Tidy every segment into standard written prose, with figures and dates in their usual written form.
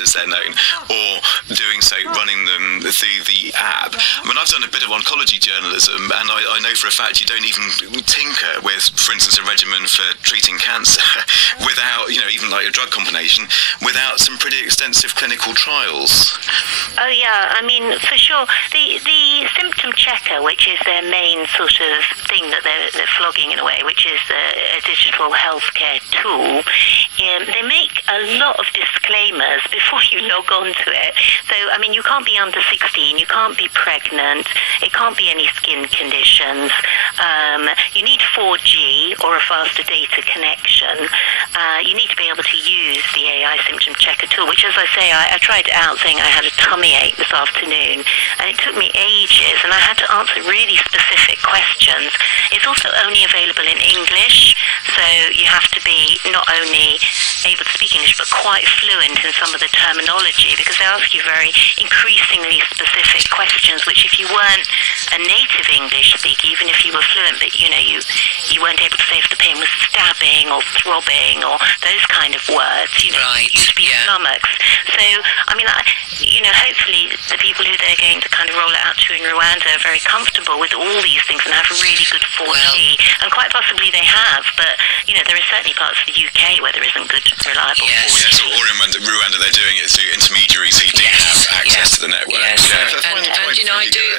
as they're known, or doing so running them through the app. I mean, I've done a bit of oncology journalism, and I know for a fact you don't even tinker with, for instance, a regimen for treating cancer without, even like a drug combination, without some pretty extensive clinical trials. Oh yeah, I mean, for sure. The symptom checker, which is their main sort of thing that they're flogging in a way, which is a digital healthcare tool, they make a lot of disclaimers before you log on to it. So, I mean, you can't be under 16, you can't be pregnant, it can't be any skin conditions, you need 4G or a faster data connection, you need to be able to use the AI symptom checker tool, which, as I say, I tried it out saying I had a tummy ache this afternoon, and it took me ages, and I had to answer really specific questions. It's also only available in English, so you have to be not only able to speak English, but quite fluent in some of the terminology, because they ask you very increasingly specific questions, which if you weren't a native English speaker, even if you were fluent, but you weren't able to say if the pain was stabbing or throbbing or those kind of words, you'd be flummoxed. So, I mean, hopefully the people who they're going to kind of roll it out to in Rwanda are very comfortable with all these things and have really good 4G, and quite possibly they have, but, there are certainly parts of the UK where there isn't good, reliable 4G. Yes, or in Rwanda they're doing it through intermediaries who do have access to the network. Yes.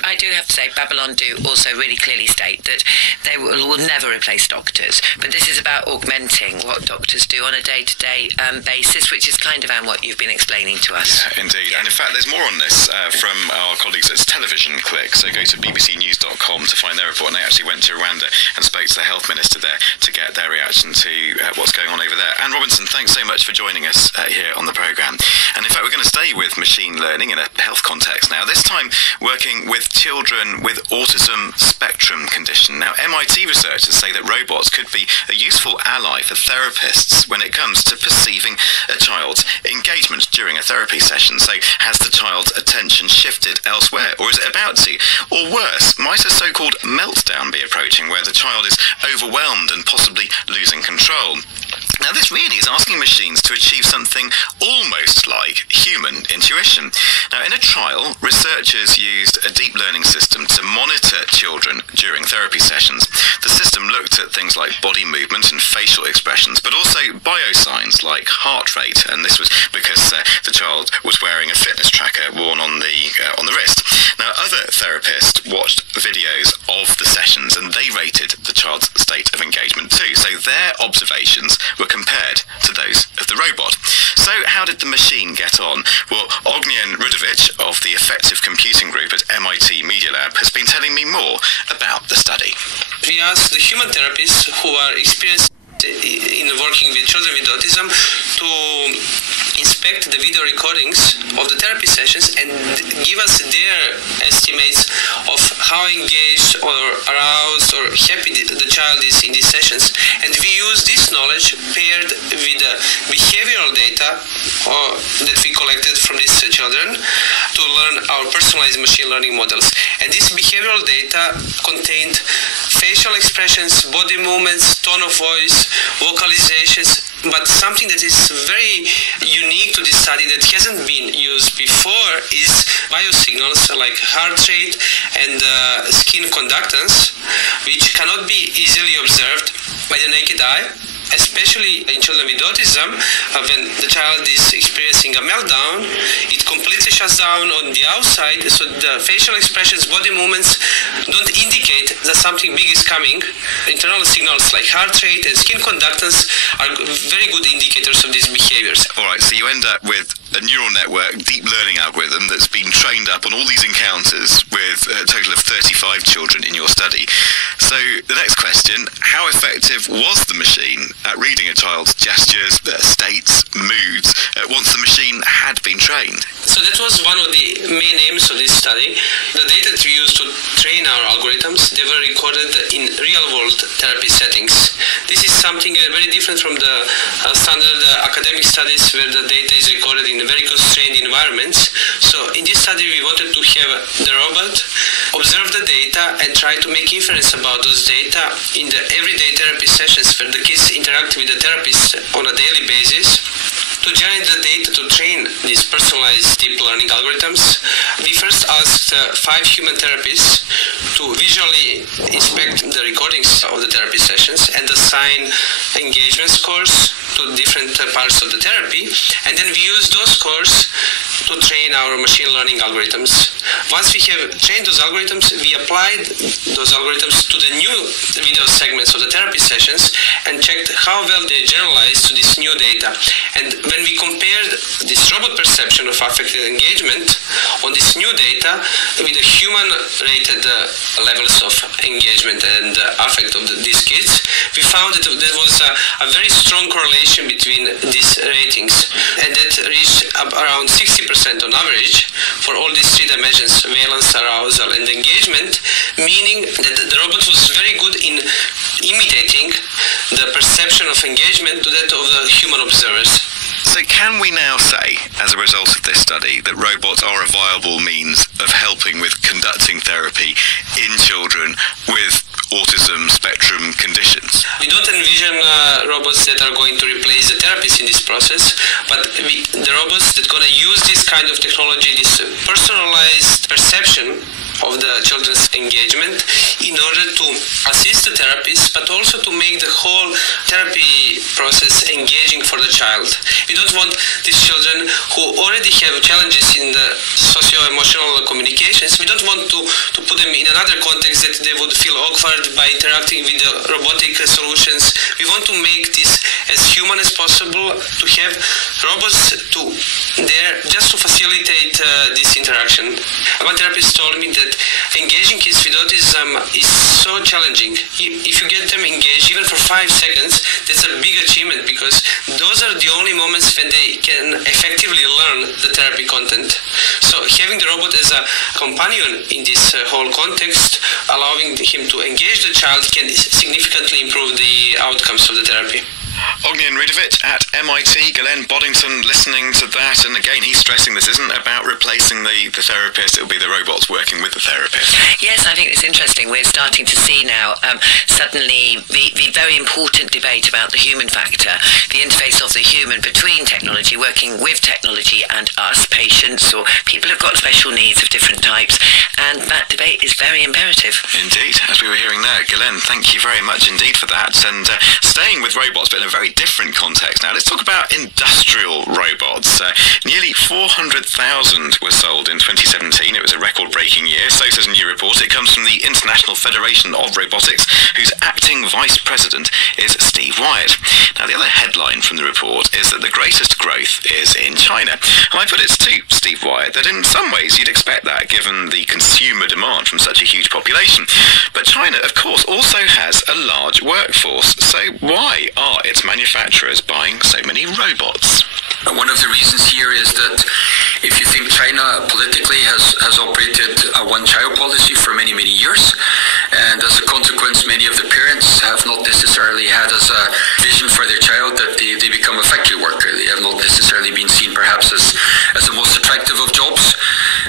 I do have to say, Babylon do also really clearly state that they will never replace doctors, but this is about augmenting what doctors do on a day-to-day basis, which is kind of what you've been explaining to us. Yeah, indeed. And in fact, there's more on this from our colleagues at Television Click, so go to bbcnews.com to find their report, and they actually went to Rwanda and spoke to the health minister there to get their reaction to what's going on over there. Anne Robinson, thanks so much for joining us here on the programme. And in fact, we're going to stay with machine learning in a health context now, this time working with children with autism spectrum condition. Now, MIT researchers say that robots could be a useful ally for therapists when it comes to perceiving a child's engagement during a therapy session. So has the child's attention shifted elsewhere, or is it about to? Or worse, might a so-called meltdown be approaching where the child is overwhelmed and possibly losing control? Now, this really is asking machines to achieve something almost like human intuition. Now, in a trial, researchers used a deep learning system to monitor children during therapy sessions. The system looked at things like body movement and facial expressions, but also biosigns like heart rate, and this was because the child was wearing a fitness tracker worn on the wrist. Now, other therapists watched videos of the sessions, and they rated the child's state of engagement too. So their observations were compared to those of the robot. So how did the machine get on? Well, Ognjen Rudovic of the Effective Computing Group at MIT Media Lab has been telling me more about the study. We asked the human therapists who are experienced in working with children with autism to inspect the video recordings of the therapy sessions and give us their estimates of how engaged or aroused or happy the child is in these sessions. And we use this knowledge paired with the behavioral data that we collected from these children to learn our personalized machine learning models. And this behavioral data contained facial expressions, body movements, tone of voice, vocalizations, but something that is very unique to this study that hasn't been used before is biosignals like heart rate and skin conductance, which cannot be easily observed by the naked eye, especially in children with autism. When the child is experiencing a meltdown, it completely shuts down on the outside, so the facial expressions, body movements don't indicate that something big is coming. Internal signals like heart rate and skin conductance are very good indicators of these behaviors. Alright, so you end up with a neural network, deep learning algorithm that's been trained up on all these encounters with a total of 35 children in your study. So the next question, how effective was the machine at reading a child's gestures, states, moods, once the machine had been trained? So that was one of the main aims of this study. The data that we used to train our algorithms, they were recorded in real-world therapy settings. This is something very different from the standard academic studies where the data is recorded in very constrained environments. So in this study, we wanted to have the robot observe the data and try to make inference about those data in the everyday therapy sessions where the kids interact with the therapist on a daily basis. To generate the data to train these personalized deep learning algorithms, we first asked 5 human therapists to visually inspect the recordings of the therapy sessions and assign engagement scores to different parts of the therapy, and then we use those scores to train our machine learning algorithms. Once we have trained those algorithms, we applied those algorithms to the new video segments of the therapy sessions and checked how well they generalized to this new data. And when we compared this robot perception of affective engagement on this new data with the human-rated levels of engagement and affect of these kids, we found that there was a very strong correlation between these ratings, and that reached around 60% on average for all these 3 dimensions: valence, arousal, and engagement, meaning that the robot was very good in imitating the perception of engagement to that of the human observers. So can we now say, as a result of this study, that robots are a viable means of helping with conducting therapy in children with autism spectrum conditions? We don't envision robots that are going to replace the therapists in this process, but the robots that are going to use this kind of technology, this personalized perception of the children's engagement, in order to assist the therapist, but also to make the whole therapy process engaging for the child. We don't want these children who already have challenges in the socio-emotional communications, we don't want to put them in another context that they would feel awkward by interacting with the robotic solutions. We want to make this as human as possible, to have robots there just to facilitate this interaction. One therapist told me that engaging kids with autism is so challenging. If you get them engaged even for 5 seconds, that's a big achievement, because those are the only moments when they can effectively learn the therapy content. So having the robot as a companion in this whole context, allowing him to engage the child, can significantly improve the outcomes of the therapy. Ognian Rudovit at MIT, Glenn Boddington listening to that, and again he's stressing this isn't about replacing the therapist, it'll be the robots working with the therapist. Yes, I think it's interesting. We're starting to see now suddenly the very important debate about the human factor, the interface of the human between technology, working with technology, and us, patients or people who've got special needs of different types, and that debate is very imperative. Indeed, as we were hearing there. Glenn, thank you very much indeed for that. And staying with robots, but in a very different context now, let's talk about industrial robots. Nearly 400,000 were sold in 2017. It was a record-breaking year. So says a new report. It comes from the International Federation of Robotics, whose acting vice president is Steve Wyatt. Now, the other headline from the report is that the greatest growth is in China. And I put it to Steve Wyatt that in some ways you'd expect that, given the consumer demand from such a huge population. But China, of course, also has a large workforce. So why are its manufacturers buying so many robots? One of the reasons here is that if you think China politically has operated a one-child policy for many, many years, and as a consequence, many of the parents have not necessarily had as a vision for their child that they become a factory worker. They have not necessarily been seen perhaps as the most attractive of jobs.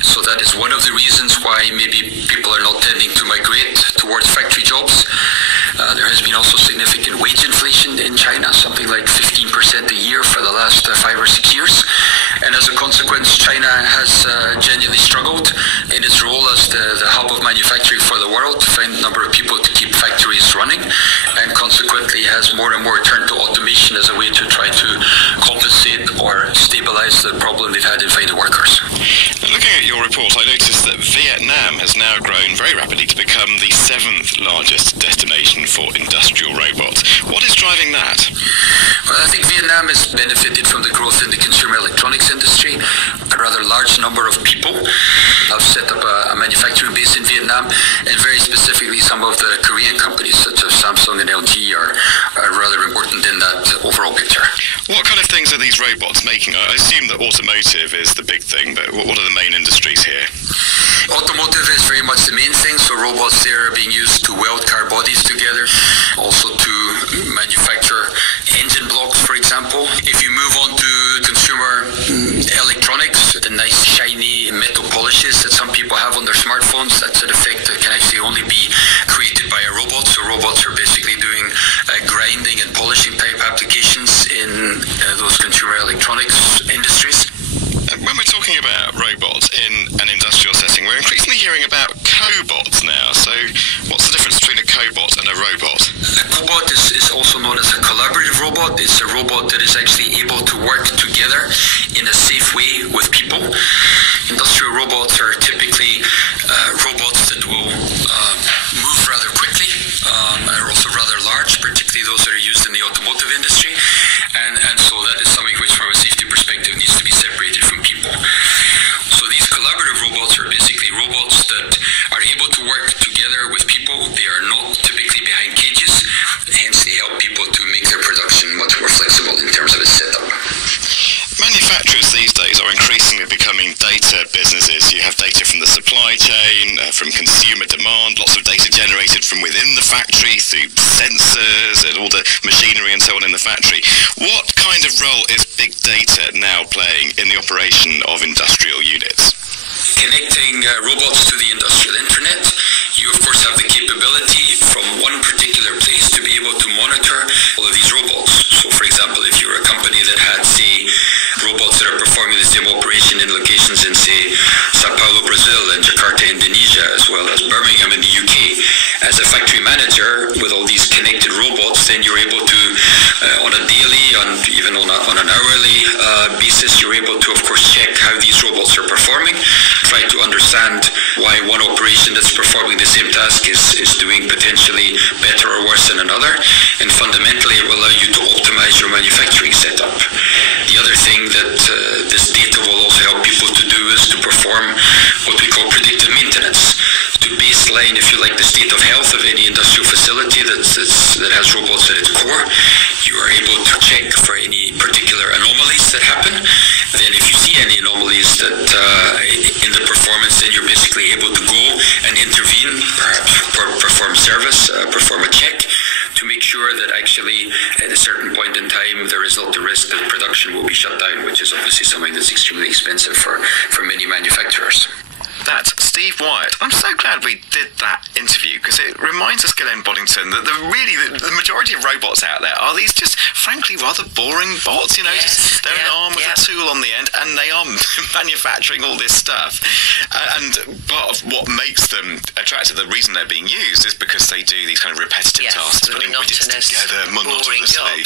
So that is one of the reasons why maybe people are not tending to migrate towards factory jobs. There has been also significant wage inflation in China, something like 15% a year for the last 5 or 6 years. And as a consequence, China has genuinely struggled in its role as the hub of manufacturing for the world to find a number of people to keep factories running, and consequently has more and more turned to automation as a way to try to compensate or stabilize the problem they've had in finding workers. Looking at your report, I noticed that Vietnam has now grown very rapidly to become the 7th largest destination for industrial robots. What is driving that? Well, I think Vietnam has benefited from the growth in the consumer electronics industry. A rather large number of people have set up a manufacturing base in Vietnam, and very specifically some of the Korean companies such as Samsung and LG are rather important in that overall picture. What kind of things are these robots making? I assume that automotive is the big thing, but what are the main industries here? Automotive is very much the main thing, so robots there are being used to weld car bodies together, also to manufacture engine blocks, for example. If you move on to consumer electronics, the nice shiny metal polishes that some people have on their smartphones, that's an effect that can actually only be created by a robot. So robots are basically doing grinding and polishing type applications in those consumer electronics. safe way with people. Industrial robots are typically robots that will move rather quickly and are also rather large, particularly those that are used in the automotive industry. And so that is something which, from a safety perspective, needs to be separated from people. So these collaborative robots are basically robots that are able to work together with people. They are not typically behind cages, hence they help people to make their production much more flexible in terms of its setup. Manufacturers these days are increasingly becoming data businesses. You have data from the supply chain, from consumer demand, lots of data generated from within the factory through sensors and all the machinery and so on in the factory. What kind of role is big data now playing in the operation of industrial units? Connecting robots to the industrial internet, you of course have the capability from one particular place to be able to monitor all of these robots. So for example, if you're a company that had, say, robots that are performing the same operation in locations in, say, Sao Paulo, Brazil, and Jakarta, Indonesia, as well as Birmingham in the UK, as a factory manager with all these connected robots, then you're able to, on a daily, even on an hourly basis, you're able to, of course, check how these robots are performing, try to understand why one operation that's performing the same task is doing potentially better or worse than another, and fundamentally it will allow you to optimize your manufacturing setup. The other thing that this data will also help people to do is to perform what we call predictive maintenance, to baseline, if you like, the state of health of any industrial facility that has robots at its core. You are able to check for any particular anomalies that happen. Then if you see any anomalies that in the performance, then you're basically able to go and intervene, perhaps perform service, perform a check, to make sure that actually at a certain point in time there is not the risk that production will be shut down, which is obviously something that's extremely expensive for many manufacturers. That's Steve Wyatt. I'm so glad we did that interview, because it reminds us, Glenn Boddington, that the majority of robots out there are these just frankly rather boring bots, you know. Yes, they're an arm with a tool on the end, and they are manufacturing all this stuff. And part of what makes them attractive, the reason they're being used, is because they do these kind of repetitive tasks, putting widgets together monotonously.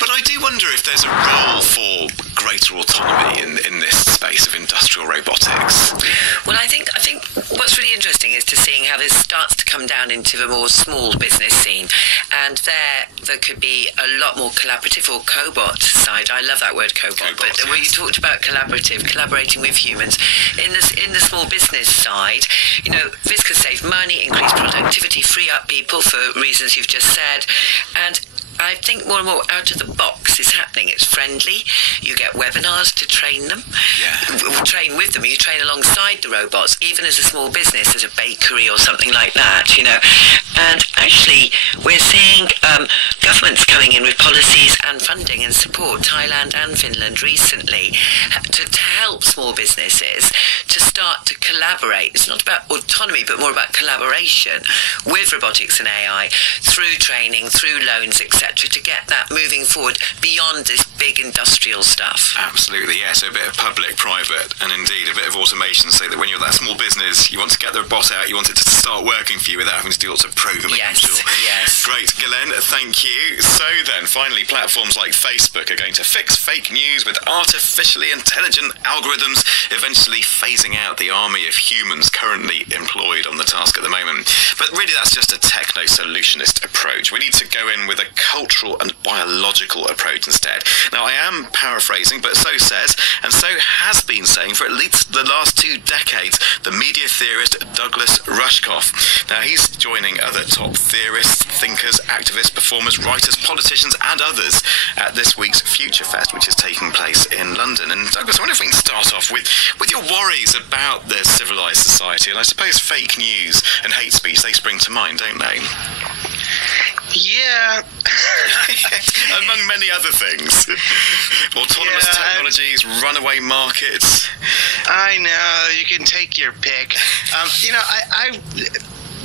But I do wonder if there's a role for greater autonomy in this space of industrial robotics. Well, I think what's really interesting is to seeing how this starts to come down into the more small business scene, and there could be a lot more collaborative or cobot side. I love that word cobot, but when you talked about collaborating with humans in the small business side, you know, this could save money, increase productivity, free up people for reasons you've just said, and I think more and more out of the box is happening. It's friendly. You get webinars to train them. Train with them. You train alongside the robots, even as a small business, as a bakery or something like that, you know. And actually, we're seeing governments coming in with policies and funding and support, Thailand and Finland recently, to help small businesses to start to collaborate. It's not about autonomy, but more about collaboration with robotics and AI through training, through loans, etc., to get that moving forward beyond this big industrial stuff. Absolutely, yes. So a bit of public, private, and indeed a bit of automation, so that when you're that small business, you want to get the bot out, you want it to start working for you without having to do lots of programming. Yes. Great, Glenn, thank you. So then, finally, platforms like Facebook are going to fix fake news with artificially intelligent algorithms, eventually phasing out the army of humans currently employed on the task at the moment. But really, that's just a techno-solutionist approach. We need to go in with a cultural and biological approach instead. Now, I am paraphrasing, but so says, and so has been saying for at least the last 2 decades, the media theorist Douglas Rushkoff. Now, he's joining other top theorists, thinkers, activists, performers, writers, politicians, and others at this week's Future Fest, which is taking place in London. And Douglas, I wonder if we can start off with your worries about the civilised society, and I suppose fake news and hate speech, they spring to mind, don't they? Yeah. Among many other things. Autonomous technologies, runaway markets. I know, you can take your pick.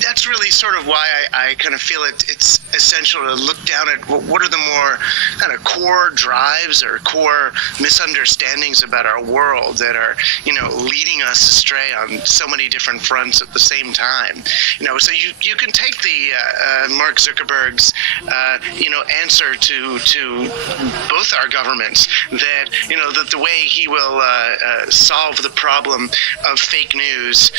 that's really sort of why I kind of feel it's essential to look down at what are the more kind of core drives or core misunderstandings about our world that are, leading us astray on so many different fronts at the same time. So you can take the Mark Zuckerberg's, answer to both our governments that, that the way he will solve the problem of fake news,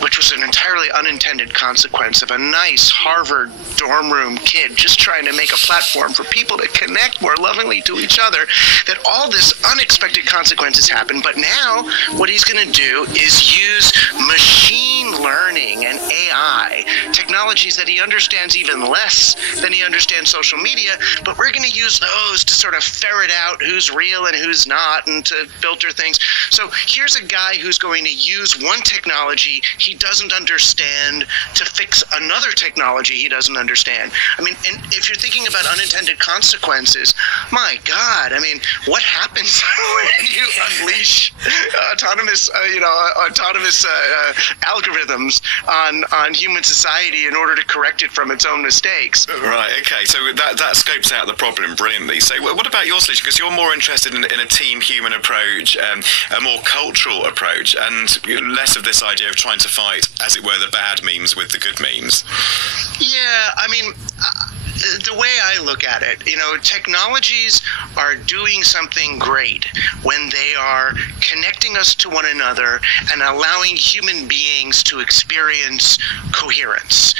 which was an entirely unintended consequence of a nice Harvard dorm room kid just trying to make a platform for people to connect more lovingly to each other, that all this unexpected consequences happen. But now what he's going to do is use machine learning and AI, technologies that he understands even less than he understands social media, but we're going to use those to sort of ferret out who's real and who's not and to filter things. So here's a guy who's going to use one technology he doesn't understand to fix another technology he doesn't understand. I mean, and if you're thinking about unintended consequences, my God, I mean, what happens when you unleash autonomous algorithms on human society in order to correct it from its own mistakes? Right, okay, so that scopes out the problem brilliantly. So what about your solution? Because you're more interested in a team human approach, a more cultural approach, and less of this idea of trying to fight, as it were, the bad memes with the good memes. Yeah, I mean, the way I look at it, technologies are doing something great when they are connecting us to one another and allowing human beings to experience coherence.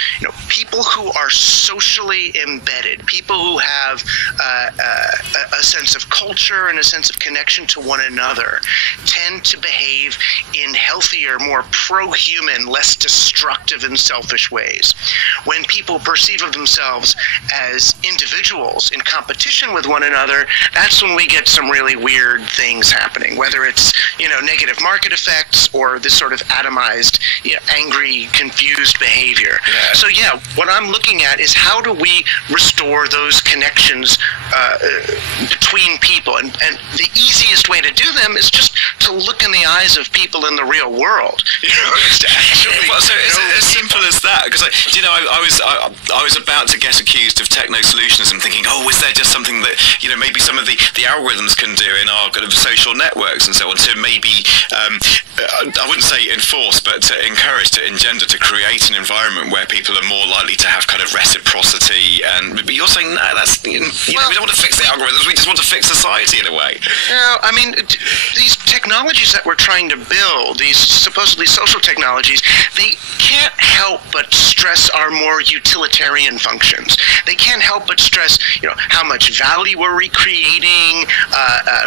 People who are socially embedded, people who have a sense of culture and a sense of connection to one another, tend to behave in healthier, more pro-human, less destructive and selfish ways. When people perceive of themselves as individuals in competition with one another, that's when we get some really weird things happening, whether it's, negative market effects or this sort of atomized, angry, confused behavior. Yeah. So yeah, what I'm looking at is how do we restore those connections between people? And the easiest way to do them is just to look in the eyes of people in the real world. Well, so it's as simple as that, because I was about to get accused of techno-solutionism, thinking, is there just something that, maybe some of the algorithms can do in our kind of social networks and so on to maybe, I wouldn't say enforce, but to encourage, to engender, to create an environment where people are more likely to have kind of reciprocity. But you're saying, no, that's, we don't want to fix the algorithms, we just want to fix society in a way. No, I mean, these technologies that we're trying to build, these supposedly social technologies, they can't help but stress our more utilitarian functions. They can't help but stress, how much value we're recreating,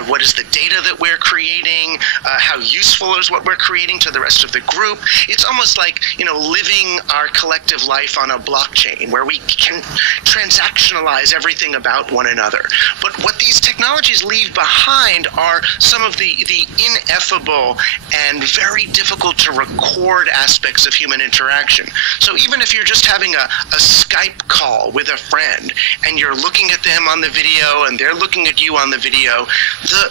what is the data that we're creating, how useful is what we're creating to the rest of the group. It's almost like, living our collective life on a blockchain where we can transactionalize everything about one another. But what these technologies leave behind are some of the ineffable and very difficult to record aspects of human interaction. So even if you're just having a Skype call with a friend and you're looking at them on the video and they're looking at you on the video, the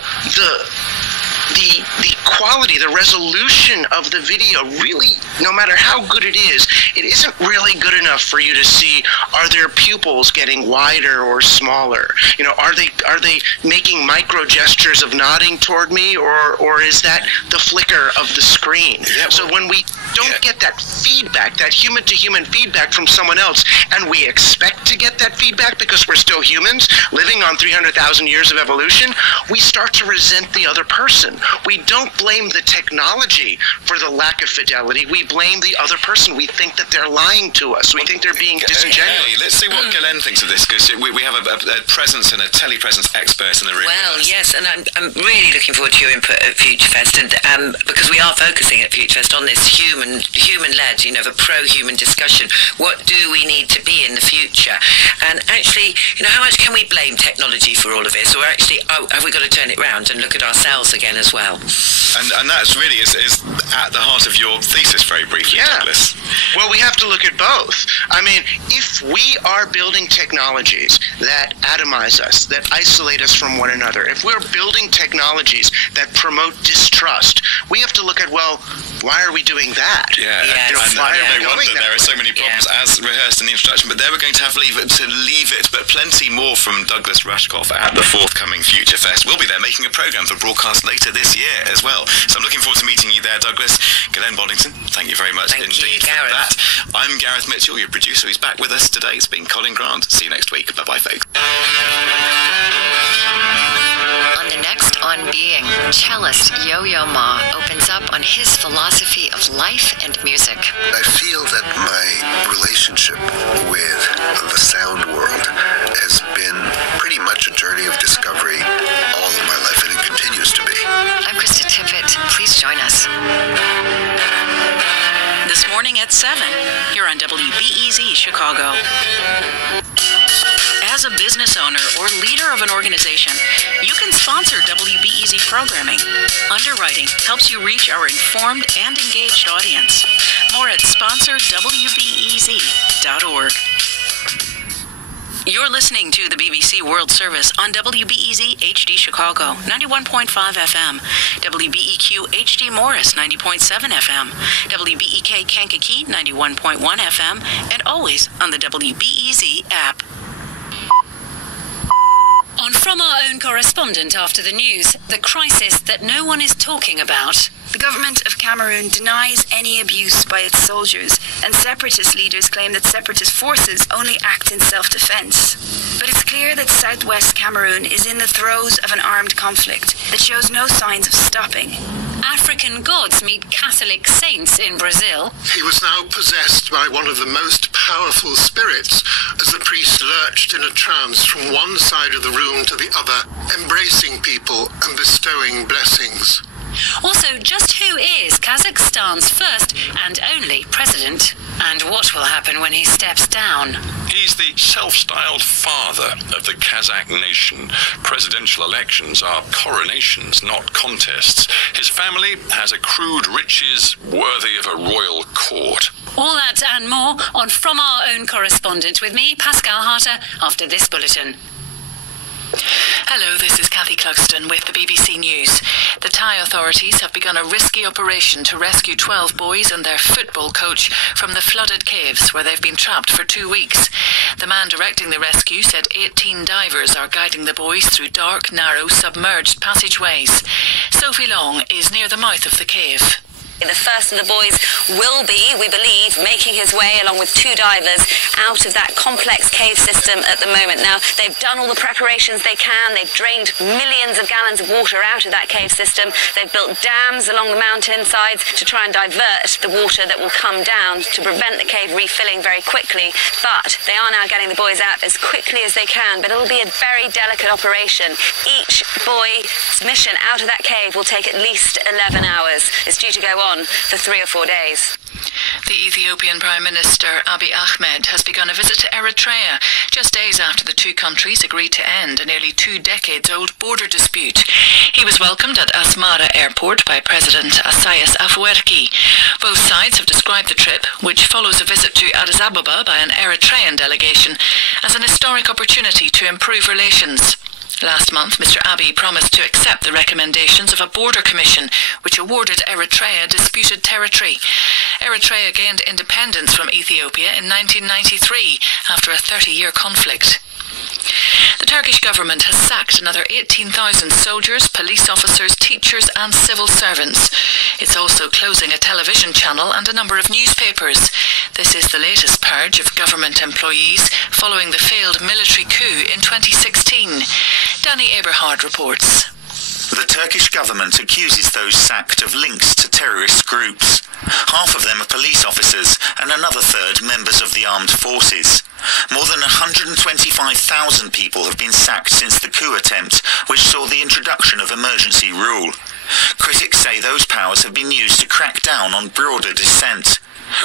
quality, the resolution of the video really, no matter how good it isn't really good enough for you to see, are their pupils getting wider or smaller? Are they making micro gestures of nodding toward me, or is that the flicker of the screen? Yeah, so when we don't get that feedback, that human-to-human feedback from someone else, and we expect to get that feedback because we're still humans living on 300,000 years of evolution, we start to resent the other person. We don't blame the technology for the lack of fidelity. We blame the other person. We think that they're lying to us. We think they're being disingenuous. Hey, let's see what Galen thinks of this, because we have a presence and a telepresence expert in the room. Well, yes, and I'm really looking forward to your input at FutureFest, and because we are focusing at FutureFest on this human-led, the pro-human discussion. What do we need to be in the future? And actually, how much can we blame technology for all of this, or actually, have we got to turn it around and look at ourselves again as well? And that's really is at the heart of your thesis, very briefly, Douglas. Well, we have to look at both. I mean, if we are building technologies that atomize us, that isolate us from one another, if we're building technologies that promote distrust, we have to look at, well, why are we doing that? Yeah, You know, and why are no we wonder going that there are way? so many problems as rehearsed in the introduction, but they were going to have to leave it, but plenty more from Douglas Rushkoff at the forthcoming Future Fest. We'll be there making a programme for broadcast later this year as well. So I'm looking forward to meeting you there, Douglas. Glenn Boddington, thank you very much indeed for that. I'm Gareth Mitchell, your producer. He's back with us today. It's been Colin Grant. See you next week. Bye-bye, folks. On the next On Being, cellist Yo-Yo Ma opens up on his philosophy of life and music. I feel that my relationship with the sound world has been pretty much a journey of discovery all of my life, and it continues to be. I'm Krista Tippett. Please join us. This morning at 7, here on WBEZ Chicago. As a business owner or leader of an organization, you can sponsor WBEZ programming. Underwriting helps you reach our informed and engaged audience. More at sponsorwbez.org. You're listening to the BBC World Service on WBEZ HD Chicago, 91.5 FM, WBEQ HD Morris, 90.7 FM, WBEK Kankakee, 91.1 FM, and always on the WBEZ app. On From Our Own Correspondent after the news, the crisis that no one is talking about. The government of Cameroon denies any abuse by its soldiers, and separatist leaders claim that separatist forces only act in self-defense. But it's clear that southwest Cameroon is in the throes of an armed conflict that shows no signs of stopping. African gods meet Catholic saints in Brazil. He was now possessed by one of the most powerful spirits as the priest lurched in a trance from one side of the room to the other, embracing people and bestowing blessings. Also, just who is Kazakhstan's first and only president? And what will happen when he steps down? He's the self-styled father of the Kazakh nation. Presidential elections are coronations, not contests. His family has accrued riches worthy of a royal court. All that and more on From Our Own Correspondent with me, Pascal Harter, after this bulletin. Hello, this is Kathy Clugston with the BBC News. The Thai authorities have begun a risky operation to rescue 12 boys and their football coach from the flooded caves where they've been trapped for 2 weeks. The man directing the rescue said 18 divers are guiding the boys through dark, narrow, submerged passageways. Sophie Long is near the mouth of the cave. The first of the boys will be, we believe, making his way along with 2 divers out of that complex cave system at the moment. Now, they've done all the preparations they can. They've drained millions of gallons of water out of that cave system. They've built dams along the mountainsides to try and divert the water that will come down to prevent the cave refilling very quickly. But they are now getting the boys out as quickly as they can. But it'll be a very delicate operation. Each boy's mission out of that cave will take at least 11 hours. It's due to go on for 3 or 4 days. The Ethiopian Prime Minister Abiy Ahmed has begun a visit to Eritrea, just days after the two countries agreed to end a nearly 2 decades-old border dispute. He was welcomed at Asmara Airport by President Isaias Afwerki. Both sides have described the trip, which follows a visit to Addis Ababa by an Eritrean delegation, as an historic opportunity to improve relations. Last month, Mr. Abiy promised to accept the recommendations of a border commission which awarded Eritrea disputed territory. Eritrea gained independence from Ethiopia in 1993 after a 30-year conflict. The Turkish government has sacked another 18,000 soldiers, police officers, teachers and civil servants. It's also closing a television channel and a number of newspapers. This is the latest purge of government employees following the failed military coup in 2016. Danny Eberhard reports. The Turkish government accuses those sacked of links to terrorist groups. Half of them are police officers and another third members of the armed forces. More than 125,000 people have been sacked since the coup attempt, which saw the introduction of emergency rule. Critics say those powers have been used to crack down on broader dissent.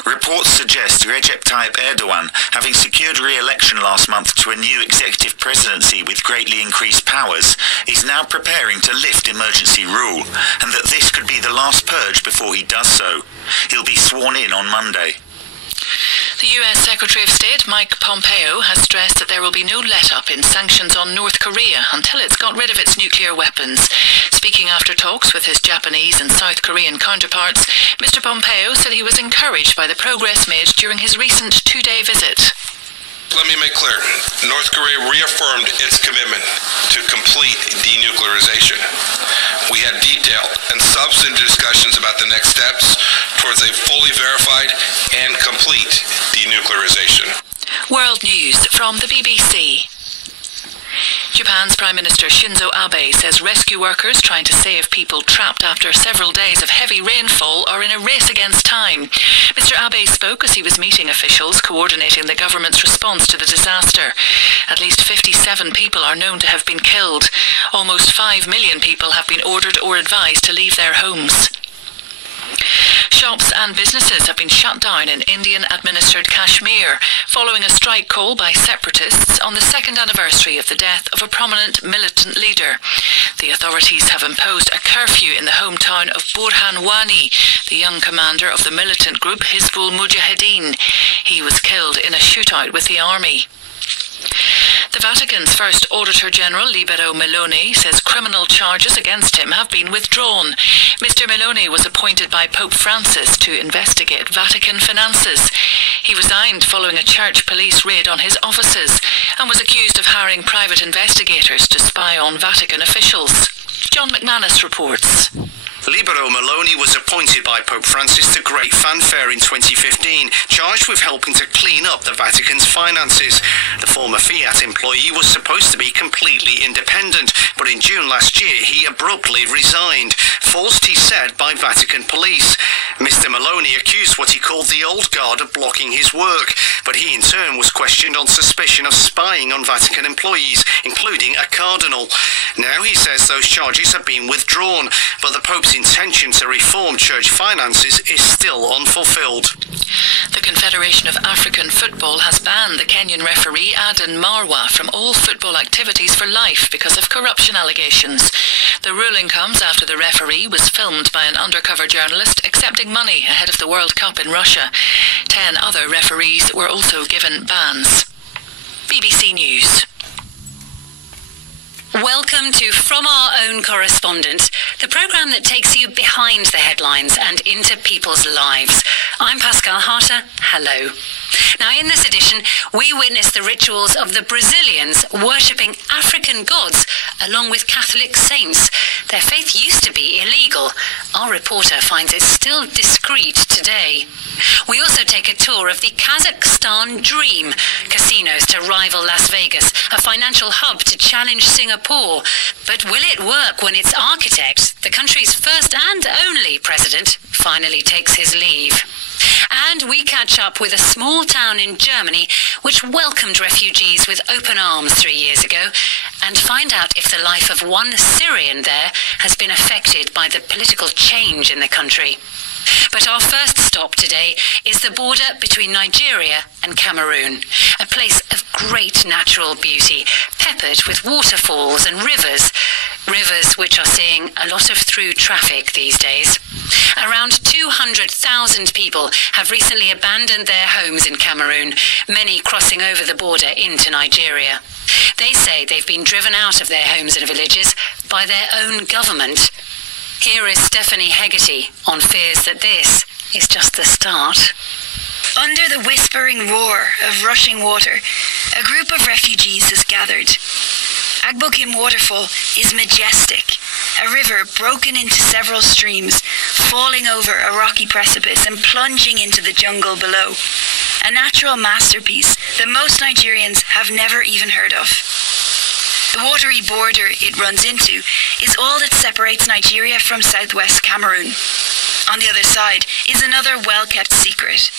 Reports suggest Recep Tayyip Erdogan, having secured re-election last month to a new executive presidency with greatly increased powers, is now preparing to lift emergency rule, and that this could be the last purge before he does so. He'll be sworn in on Monday. The US Secretary of State Mike Pompeo has stressed that there will be no let-up in sanctions on North Korea until it's got rid of its nuclear weapons. Speaking after talks with his Japanese and South Korean counterparts, Mr. Pompeo said he was encouraged by the progress made during his recent two-day visit. Let me make clear, North Korea reaffirmed its commitment to complete denuclearization. We had detailed and substantive discussions about the next steps towards a fully verified and complete denuclearization. World News from the BBC. Japan's Prime Minister Shinzo Abe says rescue workers trying to save people trapped after several days of heavy rainfall are in a race against time. Mr. Abe spoke as he was meeting officials coordinating the government's response to the disaster. At least 57 people are known to have been killed. Almost 5 million people have been ordered or advised to leave their homes. Shops and businesses have been shut down in Indian-administered Kashmir following a strike call by separatists on the second anniversary of the death of a prominent militant leader. The authorities have imposed a curfew in the hometown of Burhan Wani, the young commander of the militant group Hizbul Mujahideen. He was killed in a shootout with the army. The Vatican's first Auditor General, Libero Meloni, says criminal charges against him have been withdrawn. Mr. Meloni was appointed by Pope Francis to investigate Vatican finances. He resigned following a church police raid on his offices and was accused of hiring private investigators to spy on Vatican officials. John McManus reports. Libero Meloni was appointed by Pope Francis to great fanfare in 2015, charged with helping to clean up the Vatican's finances. The former Fiat employee was supposed to be completely independent, but in June last year he abruptly resigned, forced, he said, by Vatican police. Mr. Meloni accused what he called the old guard of blocking his work, but he in turn was questioned on suspicion of spying on Vatican employees, including a cardinal. Now he says those charges have been withdrawn, but the Pope's intention to reform church finances is still unfulfilled. The Confederation of African Football has banned the Kenyan referee Aden Marwa from all football activities for life because of corruption allegations. The ruling comes after the referee was filmed by an undercover journalist accepting money ahead of the World Cup in Russia. 10 other referees were also given bans. BBC News. Welcome to From Our Own Correspondent, the programme that takes you behind the headlines and into people's lives. I'm Pascal Harter. Hello. Now, in this edition, we witness the rituals of the Brazilians worshipping African gods along with Catholic saints. Their faith used to be illegal. Our reporter finds it still discreet today. We also take a tour of the Kazakhstan dream, casinos to rival Las Vegas, a financial hub to challenge Singapore. But will it work when its architect, the country's first and only president, finally takes his leave? And we catch up with a small town in Germany which welcomed refugees with open arms 3 years ago and find out if the life of one Syrian there has been affected by the political change in the country. But our first stop today is the border between Nigeria and Cameroon, a place of great natural beauty, peppered with waterfalls and rivers which are seeing a lot of through traffic these days. Around 200,000 people have recently abandoned their homes in Cameroon, many crossing over the border into Nigeria. They say they've been driven out of their homes and villages by their own government. Here is Stephanie Hegarty on fears that this is just the start. Under the whispering roar of rushing water, a group of refugees has gathered. Agbokim Waterfall is majestic, a river broken into several streams, falling over a rocky precipice and plunging into the jungle below. A natural masterpiece that most Nigerians have never even heard of. The watery border it runs into is all that separates Nigeria from southwest Cameroon. On the other side is another well-kept secret.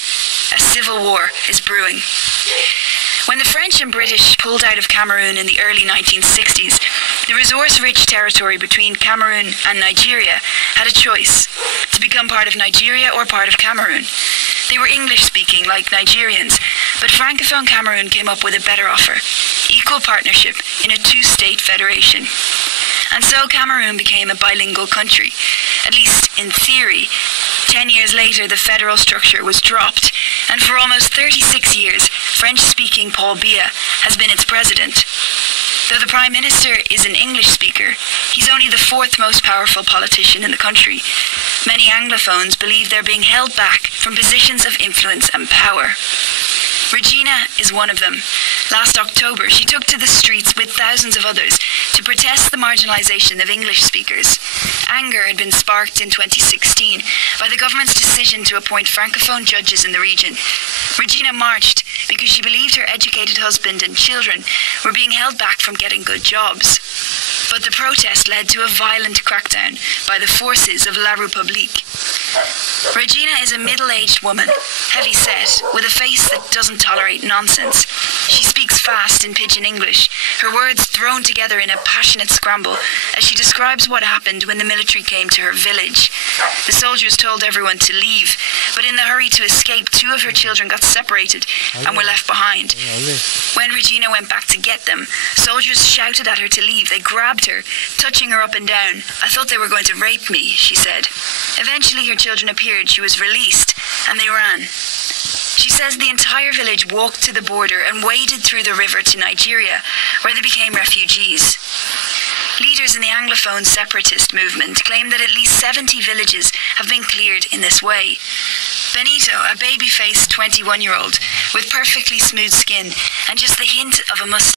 A civil war is brewing. When the French and British pulled out of Cameroon in the early 1960s, the resource-rich territory between Cameroon and Nigeria had a choice, to become part of Nigeria or part of Cameroon. They were English-speaking like Nigerians, but Francophone Cameroon came up with a better offer, equal partnership in a two-state federation. And so Cameroon became a bilingual country, at least in theory. 10 years later, the federal structure was dropped, and for almost 36 years, French-speaking Paul Biya has been its president. Though the Prime Minister is an English speaker, he's only the fourth most powerful politician in the country. Many Anglophones believe they're being held back from positions of influence and power. Regina is one of them. Last October, she took to the streets with thousands of others to protest the marginalisation of English speakers. Anger had been sparked in 2016 by the government's decision to appoint Francophone judges in the region. Regina marched because she believed her educated husband and children were being held back from getting good jobs. But the protest led to a violent crackdown by the forces of La République. Regina is a middle-aged woman, heavy-set, with a face that doesn't tolerate nonsense. She speaks fast in pidgin English, her words thrown together in a passionate scramble as she describes what happened when the military came to her village. The soldiers told everyone to leave, but in the hurry to escape, 2 of her children got separated and were left behind. When Regina went back to get them, soldiers shouted at her to leave. They grabbed her, touching her up and down. "I thought they were going to rape me," she said. Eventually her children appeared, she was released, and they ran. She says the entire village walked to the border and waded through the river to Nigeria, where they became refugees. Leaders in the Anglophone separatist movement claim that at least 70 villages have been cleared in this way. Benito, a baby-faced 21-year-old with perfectly smooth skin and just the hint of a mustache,